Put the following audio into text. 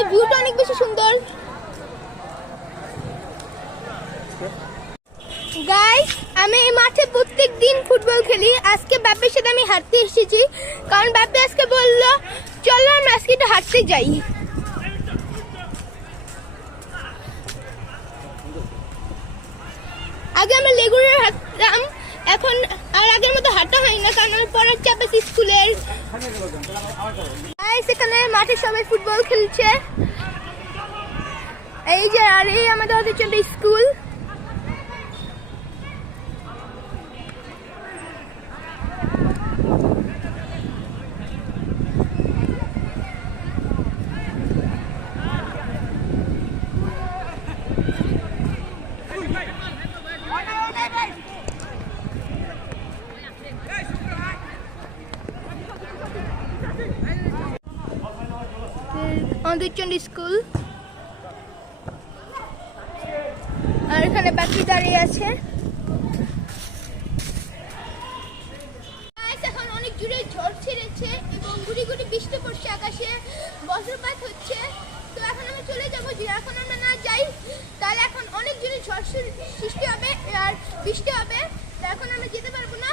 আজকে ভিউটা অনেক বেশি সুন্দর। গাইস, আমি এই মাঠে প্রত্যেক দিন ফুটবল খেলি। আজকে বাপের সাথে আমি হাঁটতে এসেছি, কারণ বাপে আজকে বললো চলো আমরা আজকে একটু হাঁটতে যাই। আগে আমরা লেগুলার হাঁটতাম, এখন আর আগের মতো হাঁটা হয় না, কারণ আমি পড়ার চাপ আছে স্কুলের। এখানে মাঠে সবাই ফুটবল খেলছে। এই যে আর এই আমাদের ওদের জন্য স্কুল। আমাদের জন্য স্কুল, আর এখানে বাকি দাঁড়িয়ে আছে। এখন অনেক জোরে ঝড় ছেড়েছে এবং গুড়ি গুড়ি বৃষ্টি পড়ছে, আকাশে বজ্রপাত হচ্ছে। তো এখন আমরা চলে যাবো, যে এখন আমরা না যাই তাহলে এখন অনেক জোরে ঝড় সৃষ্টি হবে আর বৃষ্টি হবে, তো এখন আমরা যেতে পারবো না।